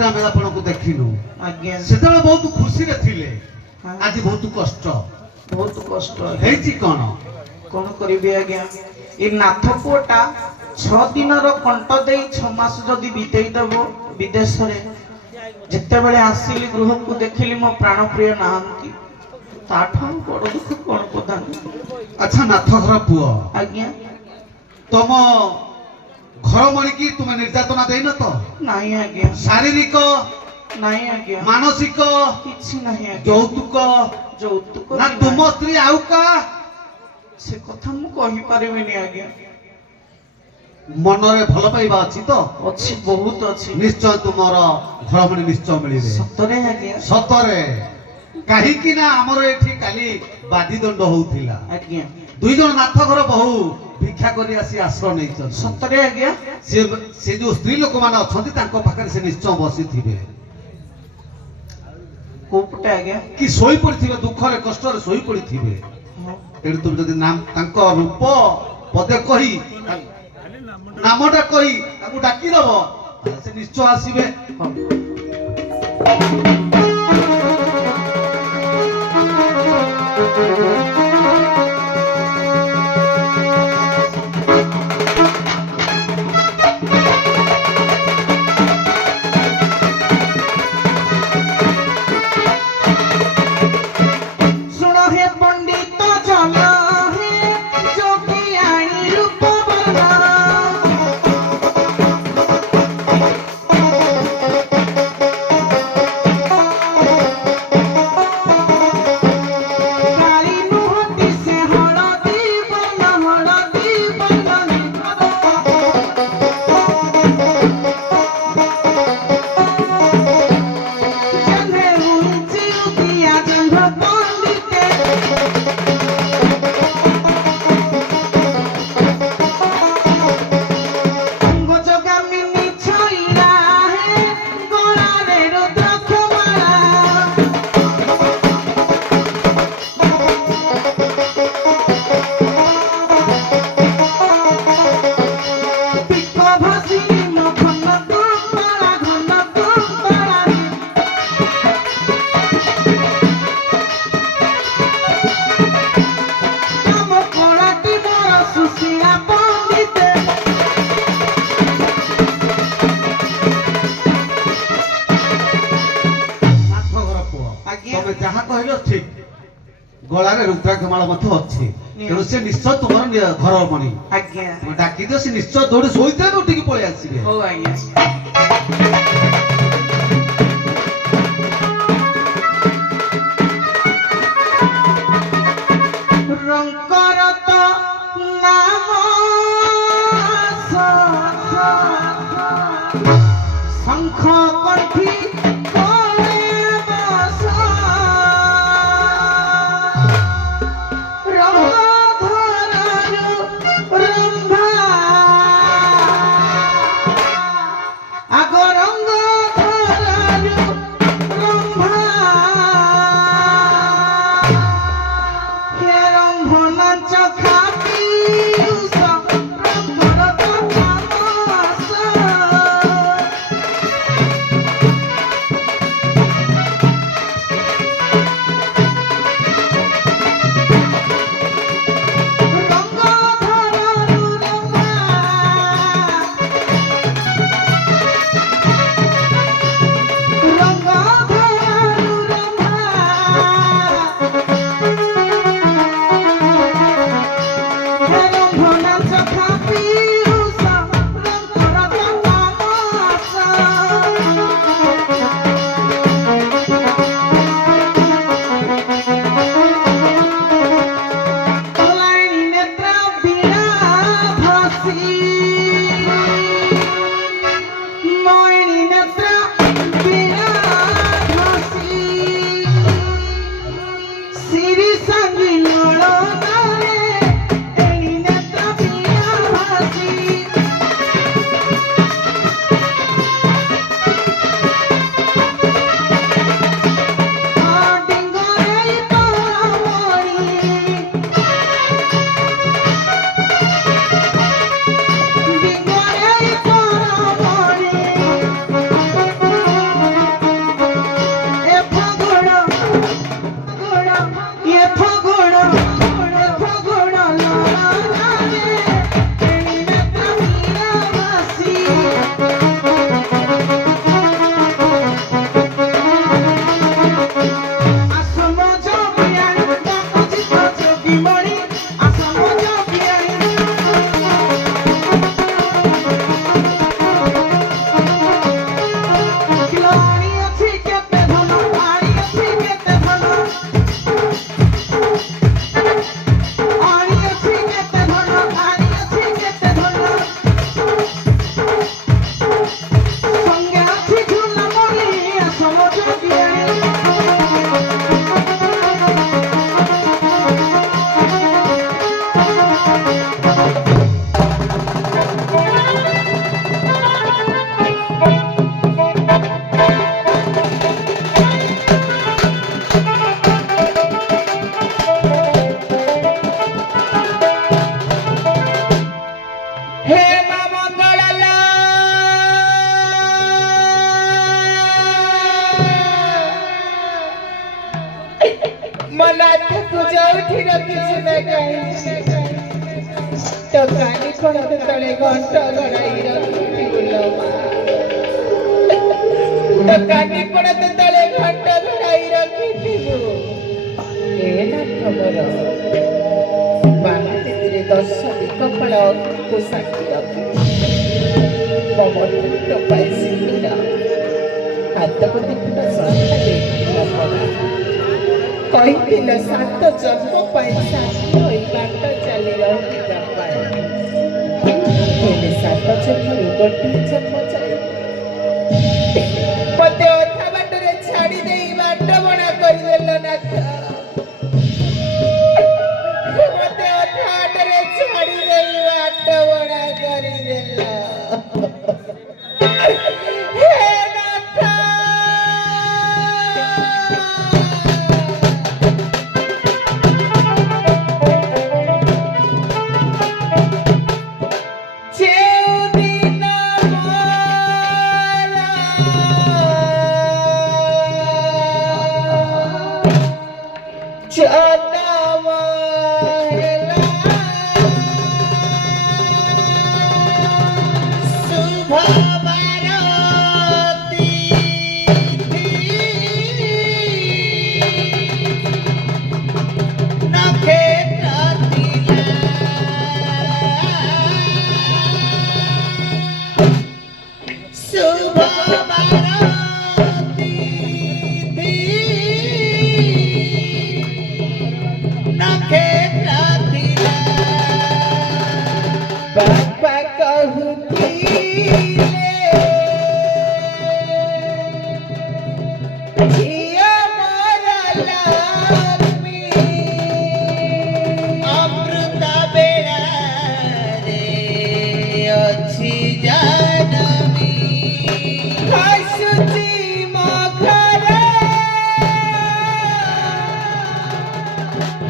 ରାତିରେ ଆମେ ଆପଣଙ୍କୁ ଦେଖିଲୁ ଆଜ୍ଞା ସେତେବେଳେ ବହୁତ ଖୁସିରେ ଥିଲେ ଆଜି ବହୁତ କଷ୍ଟ ହେଇଛି କଣ କରିବି ଆଜ୍ଞା ଏ ନାଥ ପୁଅଟା 6 ଦିନର କଣ୍ଟ ଦେଇ 6 ମାସ ଯଦି ବିତେଇ ଦେବ ବିଦେଶରେ ଯେତେବେଳେ ଆସିଲି ଗୃହକୁ ଦେଖିଲି ମୋ ପ୍ରାଣ ପ୍ରିୟ ନାହାନ୍ତି ତାଠୁ ବଡ଼ ଦୁଃଖ କଣ ପ୍ରଧାନ ଆଚ୍ଛା ନାଥ ଘର ପୁଅ ଆଜ୍ଞା ତମ ଘର ମଣିକି ତୁମେ ନିର୍ଯାତନା ଦେଇନ ତ ନାହିଁ ଆଜ୍ଞା ଶାରୀରିକ ନାହିଁ ଆଜ୍ଞା ମାନସିକ କିଛି ନାହିଁ ଆଜ୍ଞା ଯୌତୁକ ନା ବି ତୁମ ନାହିଁ। ସ୍ତ୍ରୀ ଆଉ କା ସେ କଥା ମୁଁ କହିପାରିବିନି ଆଜ୍ଞା ମନରେ ଭଲ ପାଇବା ଅଛି ତ ଅଛି ବହୁତ ଅଛି ନିଶ୍ଚୟ ତୁମର ଘରମଣି ନିଶ୍ଚୟ ମିଳିବେ ସତରେ ଆଜ୍ଞା ସତରେ କାହିଁକି ନା ଆମର ଏଠି କାଲି ବାଦି ଦଣ୍ଡ ହଉଥିଲା ଆଜ୍ଞା 2 ଜଣ ନାଥ ଘର ବହୁ ଭିକ୍ଷା କରି ଆସି ଆଶ୍ରୟ ନେଇଛନ୍ତି ସତରେ ଆଜ୍ଞା ସେ ଯୋଉ ସ୍ତ୍ରୀ ଲୋକମାନେ ଅଛନ୍ତି ତାଙ୍କ ପାଖରେ ସେ ନିଶ୍ଚୟ ବସିଥିବେ କୋଉ ପଟେ ଆଜ୍ଞା କି ଶୋଇ ପଡିଥିବେ ଦୁଃଖରେ କଷ୍ଟରେ ଶୋଇ ପଡିଥିବେ ତେଣୁ ତୁମେ ଯଦି ତାଙ୍କ ରୂପ ପଦେ କହି ନାମଟା କହି ତାକୁ ଡାକିଦବ ସେ ନିଶ୍ଚୟ ଆସିବେ ଯାହା କହିଲ ଠିକ ଗଳାରେ ରୁଦ୍ରାକ୍ଷମାଳ ମଧ୍ୟ ଅଛି ତେଣୁ ସେ ନିଶ୍ଚୟ ତୁମର ଘର ମଣି ଆଜ୍ଞା ଡାକି ଦିଅ ସେ ନିଶ୍ଚୟ ଦୌଡ଼ି ଶୋଇଥିବେ ଉଠିକି ପଳେଇ ଆସିବେ ହଉ ଆଜ୍ଞା শঙ্খ কণ্ঠী আগরঙ্গ ରଖିଛୁ ନା କାହିଁକି ତୋ କାନି ଖଣ୍ଡ ତଳେ ଘଣ୍ଟ ଘୋଡ଼ାଇ ରଖିଥିବୁ ଲୋ ମା ତୋ କାନି ଖଣ୍ଡ ତଳେ ଘଣ୍ଟ ଘୋଡ଼ାଇ ରଖିଥିବୁ ଏ ନାଥ ମୋର ବାହାରେ 10 ଦିଗପାଳକୁ ସାକ୍ଷୀ ରଖି ମୋ ମନ୍ଦିର ପାଇଁ ସିନ୍ଦୁର ହାତକୁ ଦିନ ସନ୍ଧ୍ୟା ଦେଇଥିଲ ପରା କହିଥିଲ 7 ଜନ୍ମ ପାଇଁ ସାଥୀ ହୋଇ ବାଟ ଚାଲି ରହିବା ପାଇଁ ହେଲେ 7 ଜନ୍ମରୁ ଗୋଟିଏ ଜନ୍ମ ଯାଇ ମତେ ଅଧା ବାଟରେ ଛାଡ଼ି ଦେଇ ବାଟ ବଣା କରିଦେଲ ନାଥ ମତେ ଅଧା ବାଟରେ ଛାଡ଼ି ଦେଇ ବାଟ ବଣା କରିଦେଲ ହେ ନାଥ ଯେଉଁଦିନ ମୋର ଜନ୍ମ ହେଲା ଶୁଭ ବାରତି ନକ୍ଷତ୍ର ଥିଲା ଶୁଭ ବାରତି ନକ୍ଷତ୍ର ଥିଲା ବାପା କହୁଥିଲେ ଝିଅ ମୋର ଲକ୍ଷ୍ମୀ ଅମୃତ ବେଳାରେ ଅଛି ଜନମୀ ହସୁଛି ମୋ ଘରେ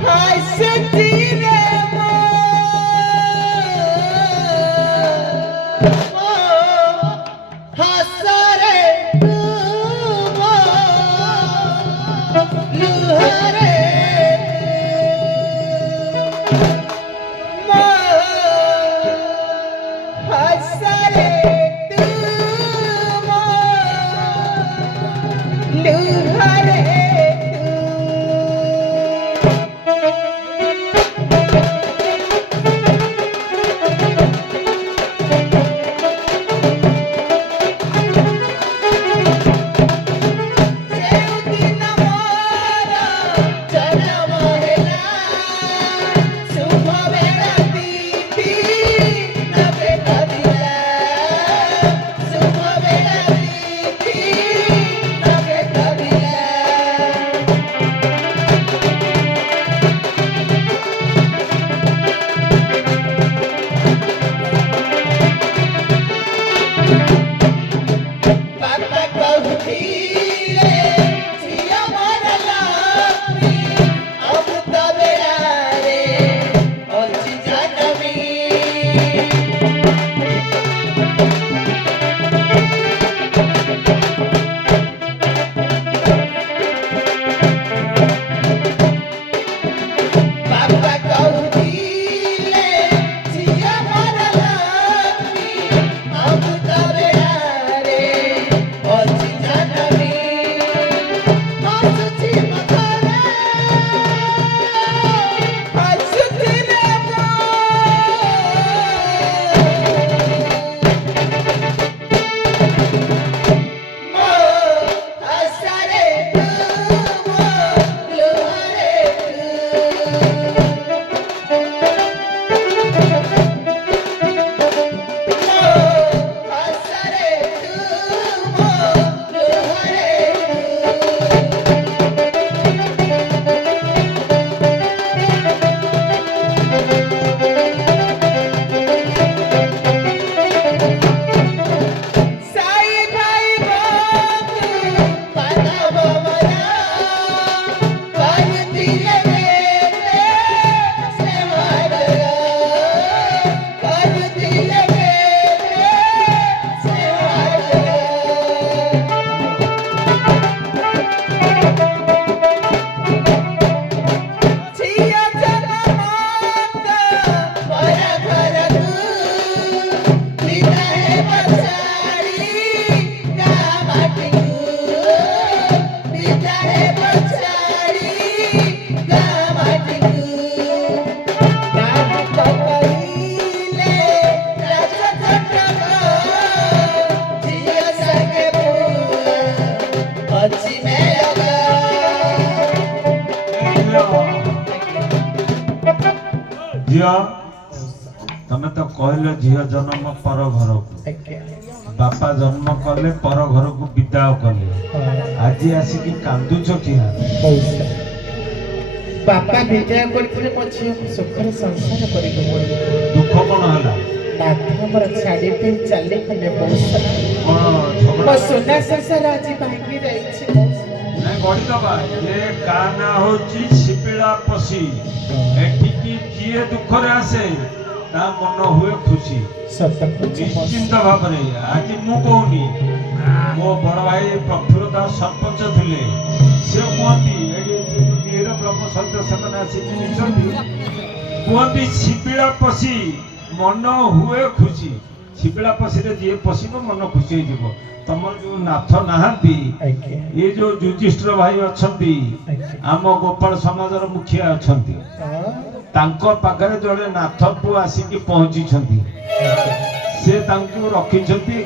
ହସୁଛି ରେ ମୋ ହସରେ ତୁ ମୋ ଲୁହରେ ମୋ ହସରେ ତୁ ମୋ ଲୁହରେ ଯେଉଁଦିନ ମୋର ଜନ୍ମ ହେଲା ଶୁଭ ବେଳାତି ନକ୍ଷତ୍ର ଥିଲା ଶୁଭ ବେଳାତି ନକ୍ଷତ୍ର ଥିଲା खुशी में लगा ଝିଅ ତମେ ତ କହିଲ ଝିଅ ଜନ୍ମ ପର ଘରକୁ ବାପା ଜନ୍ମ କଲେ ପର ଘରକୁ ବିଦାୟ କଲେ ଆଜି ଆସିକି କାନ୍ଦୁଛ କିଆ ବାପା ବିଦାୟ କରିଥିଲେ ମୋ ଝିଅକୁ ସୁଖରେ ସଂସାର କରିବାକୁ ପଡ଼ିବ ଦୁଃଖ କଣ ହେଲା ନାଥ ଆମର ଛାଡ଼ି ଦେଇ ଚାଲିଗଲେ ମଉସା କଣ ମୋ ଝଗଡ଼ା ସୁନା ସଂସାର ଆଜି ଭାଙ୍ଗି ଯାଇଛି ମଉସା ନାଇଁ ଗଢିଦବା ଏ କା ନାଁ ହଉଛି ଶିପିଳା ପଶି ଏଠିକି ଯିଏ ଦୁଃଖରେ ଆସେ ତା ମନ ହୁଏ ଖୁସି ନିଶ୍ଚିନ୍ତ ଭାବରେ ଆଜି ମୁଁ କହୁନି ମୋ ବଡ ଭାଇ ପ୍ରଫୁଲ୍ଲ ଦାସ ସରପଞ୍ଚ ଥିଲେ ସେ କୁହନ୍ତି ଏଠି ବୀର ବ୍ରହ୍ମ ସହିତ ସେମାନେ ଆସିକି ମିଶନ୍ତି କୁହନ୍ତି ଶିପିଳା ପଶି ମନ ହୁଏ ଖୁସି ଶିପିଳା ପଶିରେ ଯିଏ ପଶିବ ମନ ଖୁସି ହେଇଯିବ ତମର ଯୋଉ ନାଥ ନାହାନ୍ତି ଏ ଯୋଉ ଯୁଧିଷ୍ଠିର ଭାଇ ଅଛନ୍ତି ଆମ ଗୋପାଳ ସମାଜର ମୁଖିଆ ଅଛନ୍ତି ତାଙ୍କ ପାଖରେ ଜଣେ ନାଥ ପୁଅ ଆସିକି ପହଞ୍ଚିଛନ୍ତି ସେ ତାଙ୍କୁ ରଖିଛନ୍ତି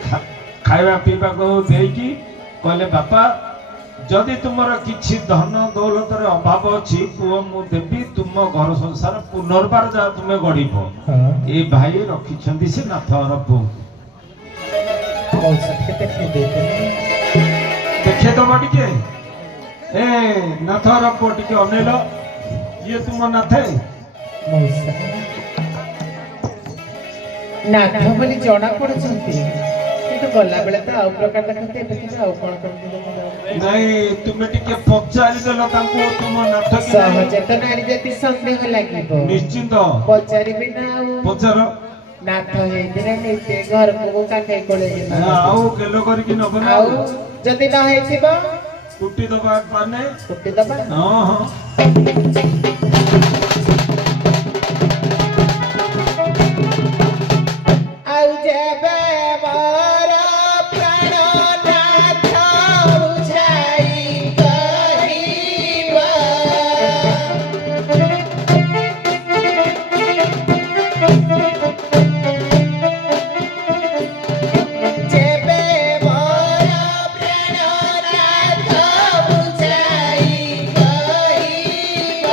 ଖାଇବା ପିଇବାକୁ ଦେଇକି କହିଲେ ବାପା ଯଦି ତୁମର କିଛି ଧନ ଦୌଲତରେ ଅଭାବ ଅଛି ପୁଅ ମୁଁ ଦେବି ତୁମ ଘର ସଂସାର ପୁନର୍ବାର ଯାହା ତୁମେ ଗଢିବ ଏ ଭାଇ ରଖିଛନ୍ତି ସେ ନାଥର ପୁଅକୁ ଦେଖେଇଦବ ଟିକେ ଏ ନାଥର ପୁଅ ଟିକେ ଅନେଇଲ ଇଏ ତୁମ ନାଥେ ନାଥ ବୋଲି ଜଣା ପଡୁଛନ୍ତି କିନ୍ତୁ ଗଲା ବେଳେ ତ ଆଉ ପ୍ରକାର ଦେଖନ୍ତି ଏବେ କିନ୍ତୁ ଆଉ କଣ କରନ୍ତି ନାଇଁ ତୁମେ ଟିକେ ପଚାରିଦେଲ ତାଙ୍କୁ ତୁମ ନାଥ କି ସହଜେ ତ ନାରୀ ଜାତି ସନ୍ଦେହ ଲାଗିବ ନିଶ୍ଚିନ୍ତ ପଚାରିବି ନା ଆଉ ପଚାର ନାଥ ହେଇଥିଲେ ନିଜେ ଘରକୁ କାଖେଇ କୋଳେଇ ଆଉ ଗେଲ କରିକି ନବ ନା ଆଉ ଯଦି ନ ହେଇଥିବ କୁଟି ଦବା ମାନେ କୁଟି ଦବା ହଁ ହଁ ଆଉ ଯେବେ ମୋର ପ୍ରାଣ ନାଥ ବୁଝାଇ କହିବ ଯେବେ ମୋର ପ୍ରାଣ ନାଥ ବୁଝାଇ କହିବ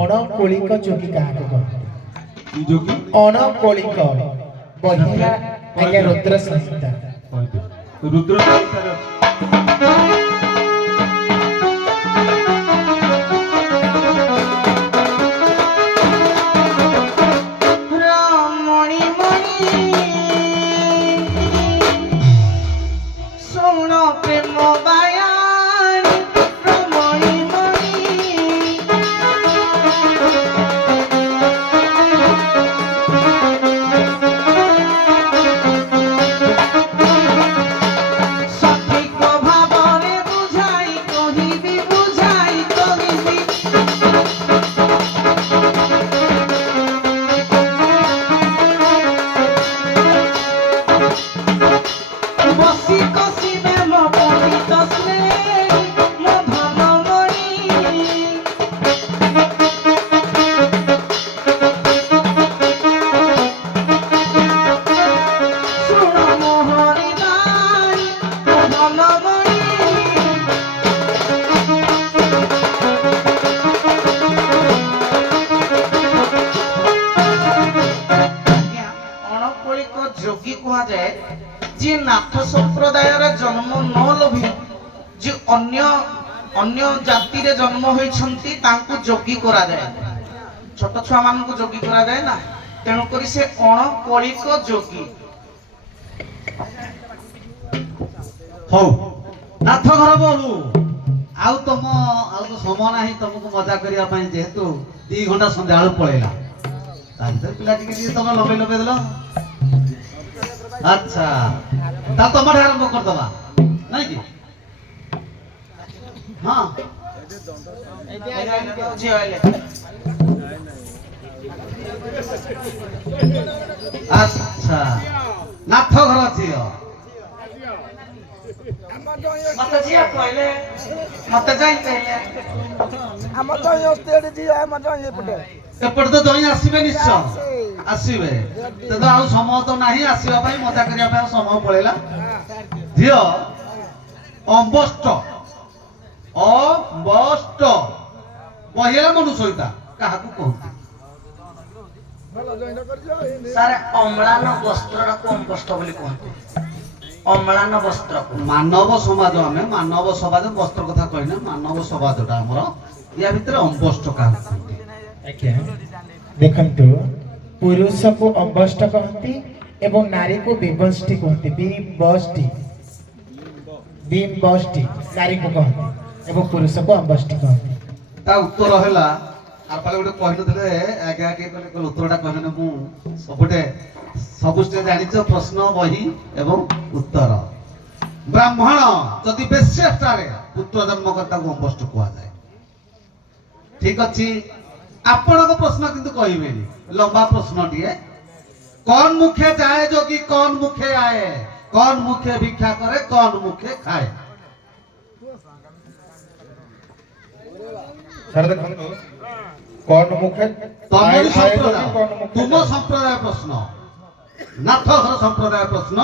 ଅଣକୋଳିକ ଯୋଗୀ କାହାକୁ କହନ୍ତି? ଯୋଗୀ ଅଣକୋଳିକ ବହିଲା ଆଜ୍ଞା ରୁଦ୍ର ସଂହିତା ରୁଦ୍ର ସଂହିତାରେ ଅଛି। ଯୋଗୀ କୁହାଯାଏ ଯିଏ ନାଥ ସମ୍ପ୍ରଦାୟର ଜନ୍ମ ନ ଲୋଭି ଯେ ଅନ୍ୟ ଜାତିରେ ଜନ୍ମ ହୋଇଛନ୍ତି ତାଙ୍କୁ ଯୋଗୀ କରାଯାଏ। ଛୋଟ ଛୁଆ ମାନଙ୍କୁ ଯୋଗୀ କରାଯାଏ ନା ତେଣୁକରି ସେ ଅଣକଳିକ ଯୋଗୀ। ହଉ ନାଥ ଘର ବୋଲୁ ଆଉ ତ ସମୟ ନାହିଁ ତମକୁ ମଜା କରିବା ପାଇଁ, ଯେହେତୁ 2 ଘଣ୍ଟା ସନ୍ଧ୍ୟାବେଳୁ ପଳେଇଲା, ତା ଭିତରେ ପିଲା ଟିକେ ତମେ ଲଗେଇ ଦେଲ। ଆଚ୍ଛା ତାହେଲେ ତମଠୁ ଆରମ୍ଭ କରିଦବା ନାଇଁ କି? ହଁ ଝିଅ ଆଇଲେ। ଆଚ୍ଛା ନାଥ ଘର ଝିଅ ମତେ ଝିଅ କହିଲେ, ମତେ ଯାଇ କହିଲେ। ଏପଟେ ତ ଜଇଁ ଆସିବେ, ନିଶ୍ଚୟ ଆସିବେ। ତେଣୁ ଆଉ ସମୟ ତ ନାହିଁ ଆସିବା ପାଇଁ, ମଜା କରିବା ପାଇଁ ସମୟ ପଳେଇଲା। ଝିଅ ଅମ୍ବଷ୍ଟ ବହିଲା ମନୁଷ୍ୟତା କାହାକୁ କହନ୍ତି? ସାର୍ ଅମ୍ଳାନ ବସ୍ତ୍ରଟାକୁ ଅମ୍ବଷ୍ଟ ବୋଲି କୁହନ୍ତି। ଅମ୍ଳାନ ବସ୍ତ୍ର ମାନବ ସମାଜ, ଆମେ ମାନବ ସମାଜ ବସ୍ତ୍ର କଥା କହିଲେ ମାନବ ସମାଜଟା ଆମର, ୟା ଭିତରେ ଅମ୍ବଷ୍ଟ କାହାକୁ କହନ୍ତି? ଆଜ୍ଞା ଦେଖନ୍ତୁ, ପୁରୁଷକୁ ଅମ୍ବଷ୍ଟ କହନ୍ତି ଏବଂ ନାରୀକୁ ବିବଷ୍ଟି କହନ୍ତି। ବିମ୍ବଷ୍ଟି ନାରୀକୁ କହନ୍ତି ଏବଂ ପୁରୁଷକୁ ଅମ୍ବଷ୍ଟି କହନ୍ତି। ତା ଉତ୍ତର ହେଲା ଆପଣ ଗୋଟେ କହିନଥିଲେ, ଆଜ୍ଞା କହିଲେ ଉତ୍ତରଟା କହିଲେ ମୁଁ ସବୁ ଜାଣିଛ, ପ୍ରଶ୍ନ ବହି ଏବଂ ଉତ୍ତର। ବ୍ରାହ୍ମଣ ଯଦି ବେଶ୍ୟାରେ ପୁତ୍ର ଜନ୍ମ କରି ତାକୁ ଅମ୍ବଷ୍ଟ କୁହାଯାଏ। ଠିକ ଅଛି, ଆପଣଙ୍କ ପ୍ରଶ୍ନ କିନ୍ତୁ କହିବେନି, ଲମ୍ବା ପ୍ରଶ୍ନଟିଏ। କौन मुखे जाए जोगी कौन मुखे आए, कौन मुखे भिक्षा करे कौन मुखे खाए? ସାର୍ ଦେଖନ୍ତୁ, କଣ ମୁଖେ ତମରି ସମ୍ପ୍ରଦାୟ, ତୁମ ସମ୍ପ୍ରଦାୟ ପ୍ରଶ୍ନ, ନାଥ ଘର ସମ୍ପ୍ରଦାୟ ପ୍ରଶ୍ନ।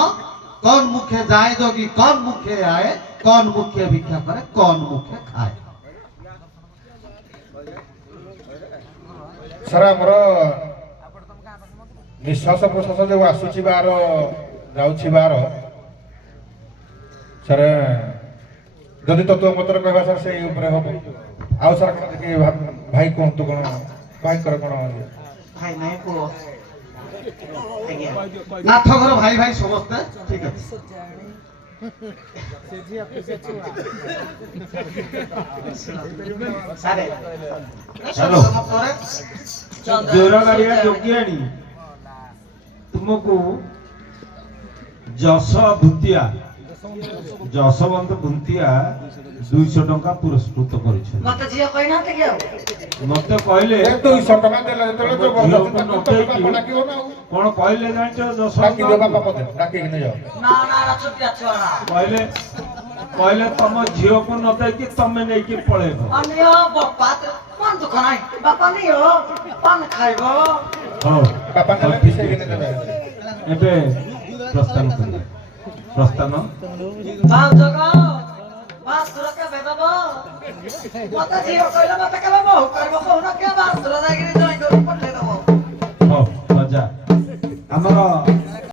कौन मुखे जाए जोगी कौन मुखे आए, कौन मुखे भिक्षा करे कौन मुखे खाए? ସାର୍ ଆମର ନିଶ୍ୱାସ ପ୍ରଶ୍ୱାସ ଯୋଉ ଆସୁଛି ବାର ଯାଉଛି ବାର, ସାର୍ ଯଦି ତତ୍ତ୍ୱ ମତରେ କହିବା ସାର୍ ସେଇ ଉପରେ ହବ। ଆଉ ସାର୍ କଣ ଟିକେ ଭାଇ କୁହନ୍ତୁ, କଣ ଭାଇଙ୍କର କଣ? ଭାଇ ନାହିଁ ପୁଅ। ଆଜ୍ଞା ନାଥ ଘର ଭାଇ ଭାଇ ସମସ୍ତେ ଠିକ ଅଛି। ସାରେ ହ୍ୟାଲୋ ଜୋରା ଗାଡ଼ିଆ ଯୋଗିଆଣୀ ତୁମକୁ ଯଶବନ୍ତ ଭୁନ୍ତିଆ 200 ଟଙ୍କା ପୁରସ୍କୃତ କରିଛନ୍ତି। ମତେ ଝିଅ କହିନାହାନ୍ତି କି? ଆଉ ମତେ କହିଲେ 200 ଟଙ୍କା ଦେଲେ ଯେତେବେଳେ ଝିଅକୁ ନଦେଇକି କଣ କହିଲେ ଜାଣିଛ? କହିଲେ ତମ ଝିଅକୁ ନ ଦେଇକି ତମେ ନେଇକି ପଳେଇବ। ହଉ ଏବେ ପ୍ରସ୍ଥାନ କରିବେ। ପ୍ରସ୍ଥାନ ହଉ, ରାଜା ଆମର